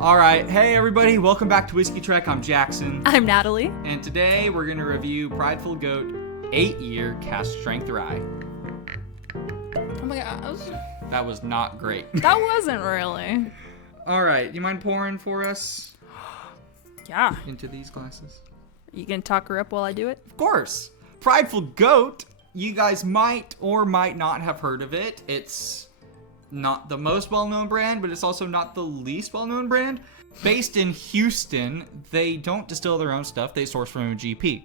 All right, hey everybody, welcome back to Whiskey Trek. I'm Jackson. I'm Natalie. And today we're going to review Prideful Goat 8-year Cask Strength Rye. Oh my gosh. That was not great. That wasn't really. All right, you mind pouring for us? Yeah. Into these glasses? You gonna talk her up while I do it? Of course. Prideful Goat, you guys might or might not have heard of it. It's not the most well-known brand, but it's also not the least well-known brand. Based in Houston, they don't distill their own stuff. They source from MGP.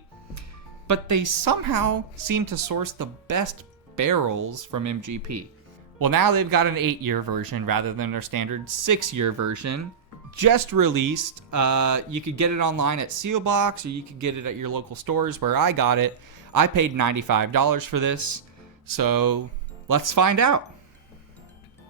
But they somehow seem to source the best barrels from MGP. Well, now they've got an 8-year version rather than their standard 6-year version. Just released. You could get it online at Sealbox, or you could get it at your local stores where I got it. I paid $95 for this. So let's find out.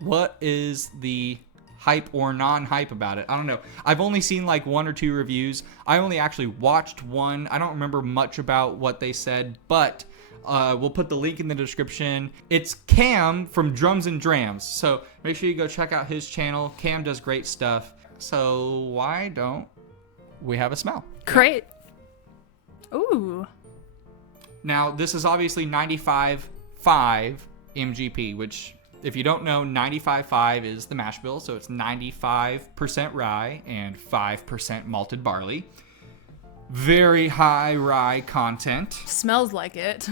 What is the hype or non-hype about it? I don't know. I've only seen like 1 or 2 reviews. I only actually watched one. I don't remember much about what they said, but we'll put the link in the description. It's Cam from Drums and Drams. So make sure you go check out his channel. Cam does great stuff. So why don't we have a smell? Great. Ooh. Now, this is obviously 95.5 MGP, which, if you don't know, 95.5 is the mash bill, so it's 95% rye and 5% malted barley. Very high rye content. Smells like it.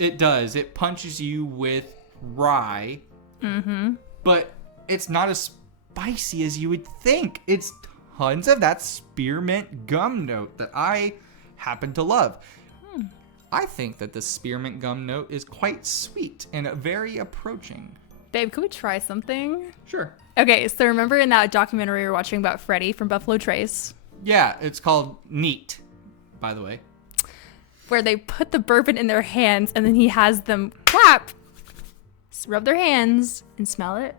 It does. It punches you with rye. Mm-hmm. But it's not as spicy as you would think. It's tons of that spearmint gum note that I happen to love. I think that the spearmint gum note is quite sweet and very approaching. Babe, can we try something? Sure. Okay, so remember in that documentary we were watching about Freddie from Buffalo Trace? Yeah, it's called Neat, by the way. Where they put the bourbon in their hands and then he has them clap, rub their hands, and smell it.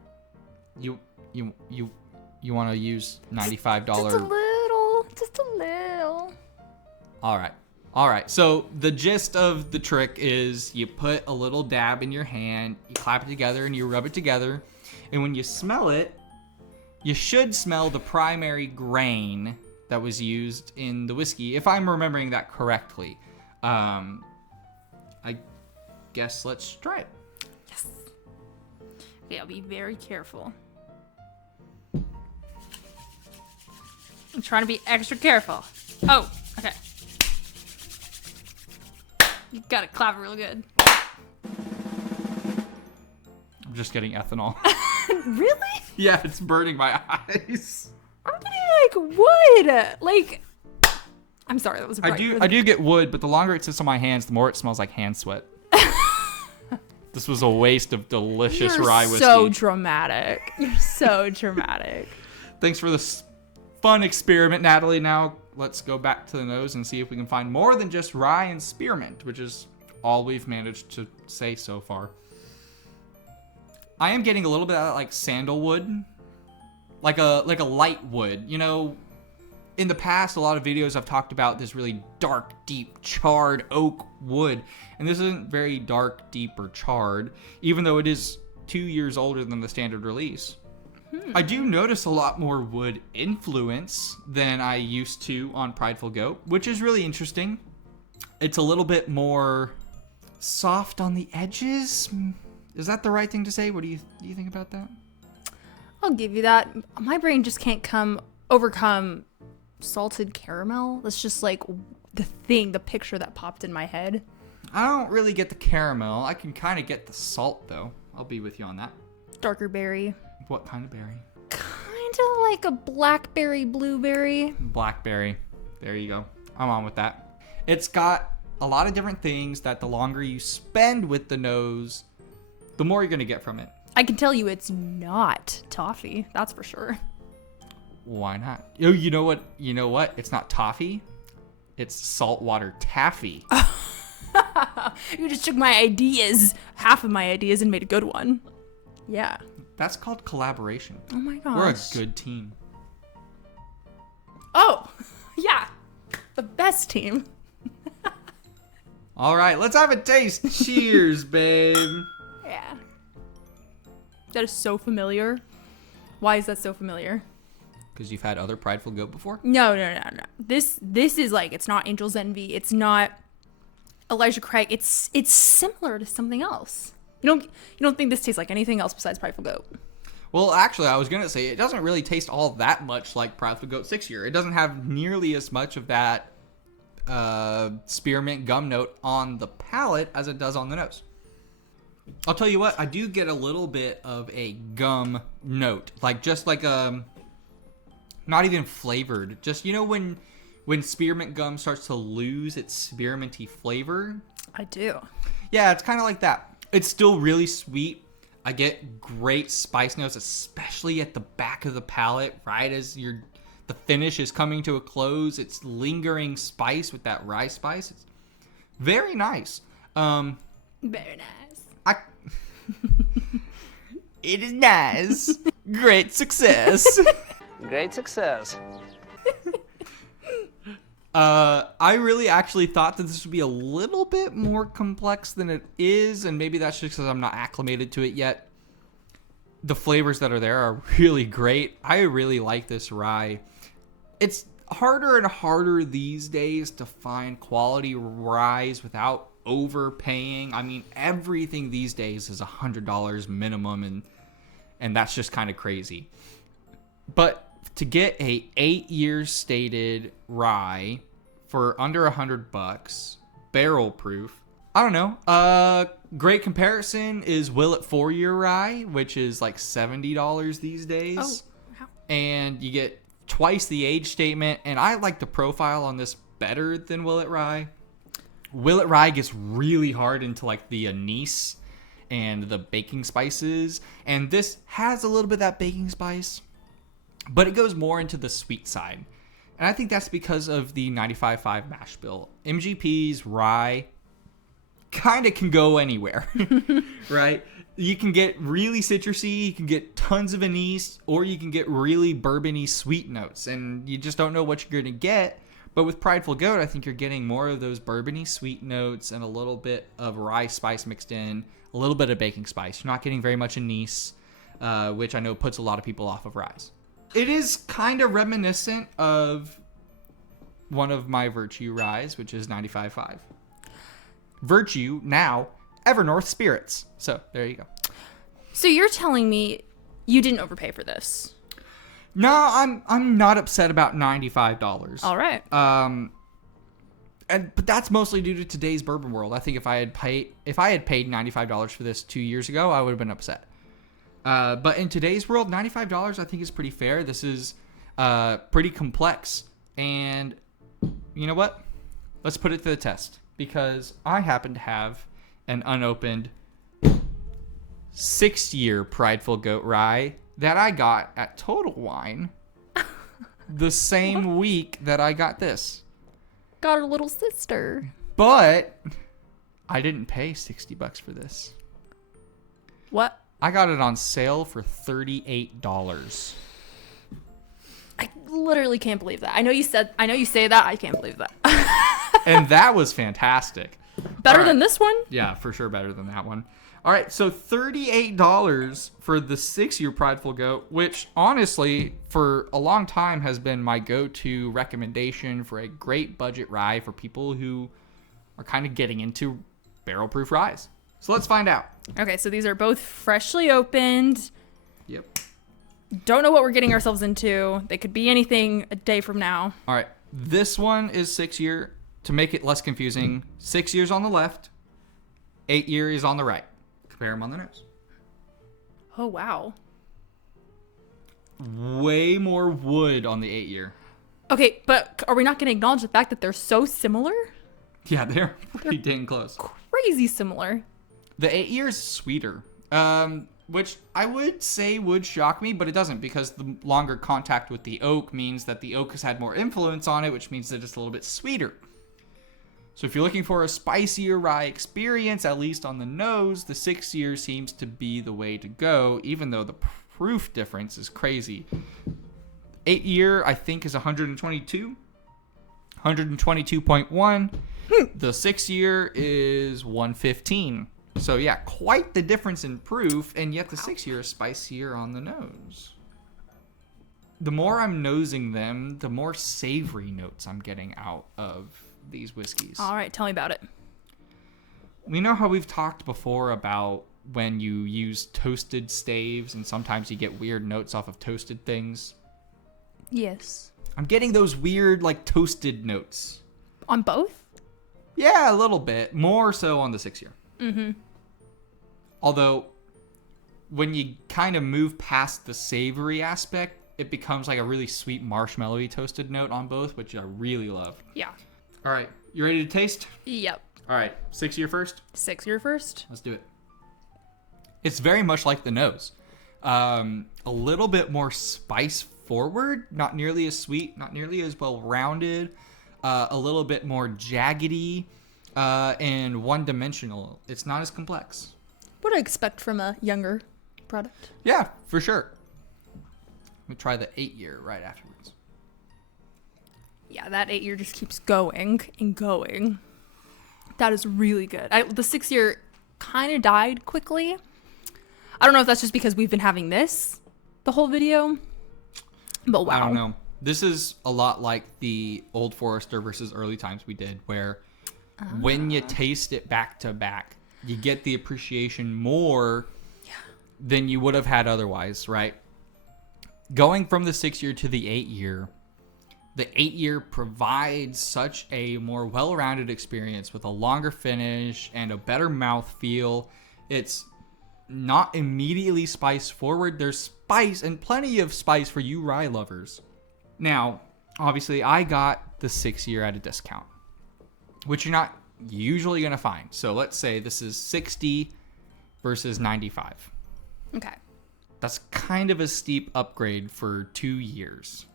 You want to use $95? Just a little. All right. So the gist of the trick is you put a little dab in your hand, you clap it together, and you rub it together. And when you smell it, you should smell the primary grain that was used in the whiskey, if I'm remembering that correctly. I guess let's try it. Yes. Okay, I'll be very careful. I'm trying to be extra careful. Oh, okay. You gotta clap it real good. I'm just getting ethanol. Really? Yeah, it's burning my eyes. I'm getting like wood. Like, I'm sorry, that was bright. I do get wood, but the longer it sits on my hands, the more it smells like hand sweat. This was a waste of delicious rye whiskey. You're so dramatic. You're so dramatic. Thanks for this fun experiment, Natalie. Now let's go back to the nose and see if we can find more than just rye and spearmint, which is all we've managed to say so far. I am getting a little bit of that, like sandalwood, like a light wood. You know, in the past, a lot of videos I've talked about this really dark, deep, charred oak wood, and this isn't very dark, deep, or charred, even though it is 2 years older than the standard release. I do notice a lot more wood influence than I used to on Prideful Goat, which is really interesting. It's a little bit more soft on the edges. Is that the right thing to say? What do you think about that? I'll give you that. My brain just can't overcome salted caramel. That's just like the picture that popped in my head. I don't really get the caramel. I can kind of get the salt, though. I'll be with you on that. Darker berry. What kind of berry? Kind of like a blackberry, blueberry. Blackberry. There you go. I'm on with that. It's got a lot of different things that the longer you spend with the nose, the more you're going to get from it. I can tell you it's not toffee. That's for sure. Why not? Oh, you know what? It's not toffee. It's saltwater taffy. You just took my ideas, half of my ideas, and made a good one. Yeah. That's called collaboration. Oh my gosh. We're a good team. Oh, yeah. The best team. All right, let's have a taste. Cheers, babe. That is so familiar. Why is that so familiar? because you've had other Prideful Goat before? No. This is like, it's not Angel's Envy. It's not Elijah Craig. It's similar to something else. You don't think this tastes like anything else besides Prideful Goat? Well, actually, I was going to say it doesn't really taste all that much like Prideful Goat 6-year. It doesn't have nearly as much of that spearmint gum note on the palate as it does on the nose. I'll tell you what, I do get a little bit of a gum note. Like, just like not even flavored. Just, when spearmint gum starts to lose its spearminty flavor. I do. Yeah, it's kind of like that. It's still really sweet. I get great spice notes, especially at the back of the palate, right as the finish is coming to a close. It's lingering spice with that rye spice. It's very nice. Very nice. It is nice. Great success. Great success. I really actually thought that this would be a little bit more complex than it is, and maybe that's just because I'm not acclimated to it yet. The flavors that are there are really great. I really like this rye. It's harder and harder these days to find quality ryes without overpaying. I mean, everything these days is $100 minimum, and that's just kind of crazy. But to get a 8-year stated rye for under $100, barrel proof, I don't know. Great comparison is Willet 4-year rye, which is like $70 these days. Oh, wow. And you get twice the age statement, and I like the profile on this better than Willet Rye. Willet Rye gets really hard into like the anise and the baking spices, and this has a little bit of that baking spice, but it goes more into the sweet side. And I think that's because of the 95.5 mash bill. MGP's rye kind of can go anywhere, right? You can get really citrusy, you can get tons of anise, or you can get really bourbony sweet notes, and you just don't know what you're going to get. But with Prideful Goat, I think you're getting more of those bourbony sweet notes and a little bit of rye spice mixed in, a little bit of baking spice. You're not getting very much anise, which I know puts a lot of people off of ryes. It is kind of reminiscent of one of my Virtue ryes, which is 95.5. Virtue, now Evernorth Spirits. So there you go. So you're telling me you didn't overpay for this? No, I'm not upset about $95. All right. But that's mostly due to today's bourbon world. I think if I had paid $95 for this 2 years ago, I would have been upset. But in today's world, $95 I think is pretty fair. This is pretty complex, and you know what? Let's put it to the test, because I happen to have an unopened 6-year Prideful Goat Rye that I got at Total Wine the same week that I got this. Got her little sister. But I didn't pay $60 for this. What? I got it on sale for $38. I literally can't believe that. I know you say that. I can't believe that. And that was fantastic. Better than this one? Yeah, for sure better than that one. All right, so $38 for the 6-year Prideful Goat, which honestly, for a long time has been my go-to recommendation for a great budget rye for people who are kind of getting into barrel-proof ryes. So let's find out. Okay, so these are both freshly opened. Yep. Don't know what we're getting ourselves into. They could be anything a day from now. All right, this one is 6-year. To make it less confusing, 6 years on the left, 8 year is on the right. Compare them on the nose. Oh, wow. Way more wood on the 8-year. Okay, but are we not going to acknowledge the fact that they're so similar? Yeah, they're pretty dang close. Crazy similar. The 8-year is sweeter, which I would say would shock me, but it doesn't, because the longer contact with the oak means that the oak has had more influence on it, which means that it's a little bit sweeter. So if you're looking for a spicier rye experience, at least on the nose, the 6-year seems to be the way to go, even though the proof difference is crazy. 8-year, I think, is 122. 122.1. The 6-year is 115. So yeah, quite the difference in proof, and yet the 6-year is spicier on the nose. the more I'm nosing them, the more savory notes I'm getting out of these whiskeys. All right, tell me about it. We know how we've talked before about when you use toasted staves and sometimes you get weird notes off of toasted things. Yes. I'm getting those weird, like, toasted notes. On both? Yeah, a little bit. More so on the 6 year. Mm-hmm. Although, when you kind of move past the savory aspect, it becomes like a really sweet marshmallowy toasted note on both, which I really love. Yeah. All right, you ready to taste? Yep. All right, 6 year first? 6 year first? Let's do it. It's very much like the nose. A little bit more spice forward, not nearly as sweet, not nearly as well rounded, a little bit more jaggedy, and one dimensional. It's not as complex. What do I expect from a younger product? Yeah, for sure. Let me try the 8 year right afterwards. Yeah, that 8 year just keeps going and going. That is really good. The 6 year kind of died quickly. I don't know if that's just because we've been having this the whole video, but wow. I don't know. This is a lot like the Old Forester versus Early Times we did, where when you taste it back to back, you get the appreciation more than you would have had otherwise, right? Going from the 6 year to the 8 year, the 8 year provides such a more well-rounded experience with a longer finish and a better mouthfeel. It's not immediately spice forward. There's spice and plenty of spice for you rye lovers. Now, obviously, I got the 6 year at a discount, which you're not usually going to find. So let's say this is 60 versus 95. Okay. That's kind of a steep upgrade for 2 years.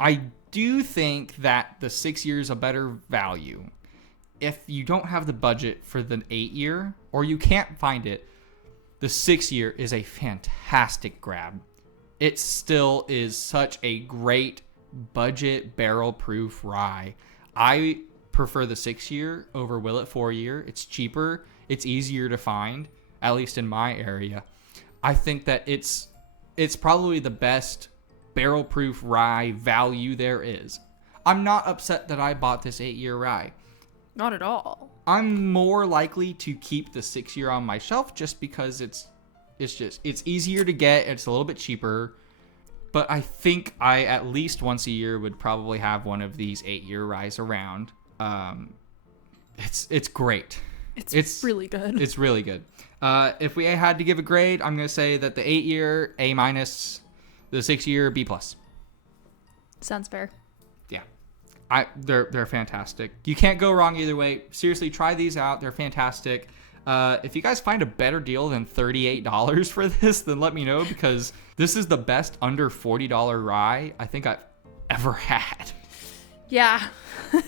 I do think that the 6 year is a better value. If you don't have the budget for the 8 year, or you can't find it, the 6 year is a fantastic grab. It still is such a great budget barrel proof rye. I prefer the 6 year over Willet 4 year. It's cheaper. It's easier to find, at least in my area. I think that it's probably the best barrel proof rye value there is. I'm not upset that I bought this 8 year rye. Not at all. I'm more likely to keep the 6 year on my shelf just because it's easier to get. It's a little bit cheaper. But I think I at least once a year would probably have one of these 8 year ryes around. It's great. It's really good. It's really good. If we had to give a grade, I'm gonna say that the 8 year A-, the 6 year B+. Sounds fair. Yeah, they're fantastic. You can't go wrong either way. Seriously, try these out. They're fantastic. If you guys find a better deal than $38 for this, then let me know, because this is the best under $40 rye I think I've ever had. Yeah.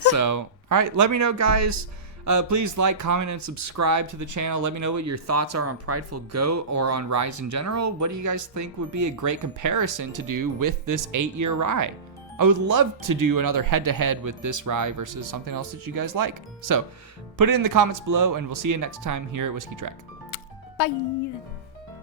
So, all right, let me know, guys. Please like, comment, and subscribe to the channel. Let me know what your thoughts are on Prideful Goat or on ryes in general. What do you guys think would be a great comparison to do with this 8 year rye? I would love to do another head-to-head with this rye versus something else that you guys like. So put it in the comments below, and we'll see you next time here at Whiskey Trek. Bye.